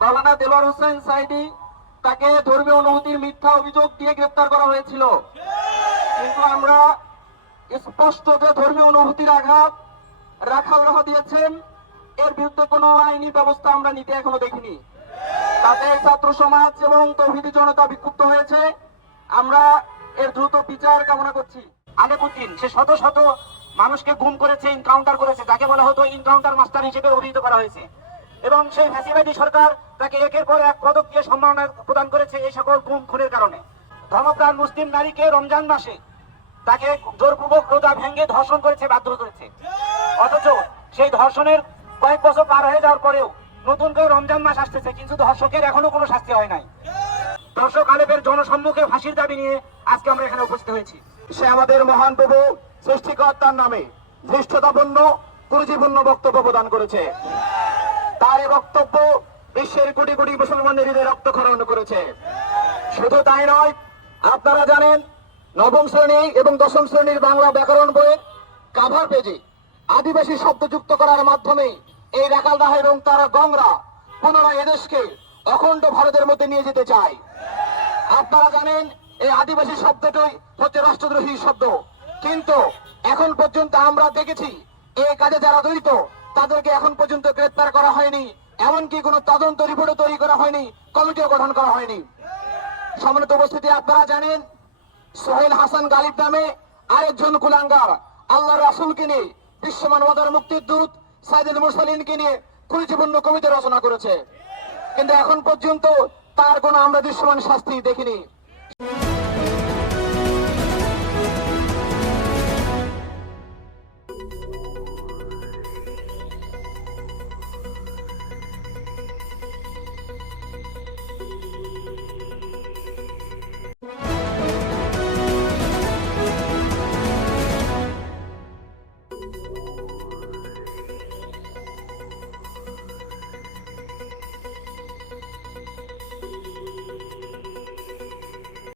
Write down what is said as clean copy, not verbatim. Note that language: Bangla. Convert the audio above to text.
মাওলানা দেলোয়ার হোসেন সাইদি তাকে ধর্মীয় অনুভূতির মিথ্যা অভিযোগ দিয়ে গ্রেফতার করা হয়েছিল, কিন্তু আমরা স্পষ্ট যে ধর্মীয় অনুভূতির আঘাত রাখাল রাহা দিয়েছেন, এর বিরুদ্ধে কোনো আইনি ব্যবস্থা আমরা নিতে এখনো দেখিনি। তাতে ছাত্র সমাজ এবং তৌহিদি জনতা বিক্ষুব্ধ হয়েছে। আমরা এর দ্রুত বিচার কামনা করছি। আলেপুদ্দিন সে শত শত মানুষকে গুম করেছে, ইনকাউন্টার করেছে, যাকে বলা হতো ইনকাউন্টার মাস্টার হিসেবে অভিহিত করা হয়েছে, এবং সেই ফ্যাসিবাদী সরকার তাকে একের পর এক পদক দিয়ে সম্মাননা প্রদান করেছে এই সকল গুম খুনের কারণে। ধর্মপ্রাণ মুসলিম নারীকে রমজান মাসে তাকে জোরপূর্বক রোজা ভেঙে ধর্ষণ করেছে, বাধ্য করেছে, অথচ সেই ধর্ষণের কয়েক বছর পার হয়ে যাওয়ার পরেও নতুন করে রমজান মাস আসতেছে, কিন্তু ধর্ষকের এখনো কোনো শাস্তি হয় নাই। দর্শক আলেপের জনসম্মুখে ফাঁসির দাবি নিয়ে আজকে আমরা এখানে উপস্থিত হয়েছি। সে আমাদের মহান প্রভু সৃষ্টিকর্তার নামে ধৃষ্টতাপূর্ণ কুরুচিপূর্ণ বক্তব্য প্রদান করেছে। তার এই বক্তব্য বিশ্বের কোটি কোটি মুসলমানদের হৃদয়ে রক্তক্ষরণ করেছে। শুধু তাই নয়, আপনারা জানেন নবম শ্রেণী এবং দশম শ্রেণীর বাংলা ব্যাকরণ বইয়ের কাভার পেজে আদিবাসী শব্দ যুক্ত করার মাধ্যমে এই রাখালদাহ এবং তার গংরা পুনরায় এদেশকে অখণ্ড ভারতের মধ্যে নিয়ে যেতে চায়। আপনারা জানেন এই আদিবাসী শব্দটাই হচ্ছে রাষ্ট্রদ্রোহী শব্দ, কিন্তু এখন পর্যন্ত আমরা দেখেছি এই কাজে যারা জড়িত তাদেরকে এখন পর্যন্ত গ্রেফতার করা হয়নি, এমনকি কোনো তদন্ত রিপোর্টও তৈরি করা হয়নি, কমিটিও গঠন করা হয়নি। সম্মানিত উপস্থিতি, আপনারা জানেন সোহেল হাসান গালিব নামে আরেকজন কুলাঙ্গার আল্লাহ রাসূলকে নিয়ে বিশ্ব মানবতার মুক্তির দূত সাইদুল মুরসালিনকে নিয়ে কুরুচিপূর্ণ কবিতা রচনা করেছে, কিন্তু এখন পর্যন্ত তার কোনো আমরা দৃশ্যমান শাস্তি দেখিনি।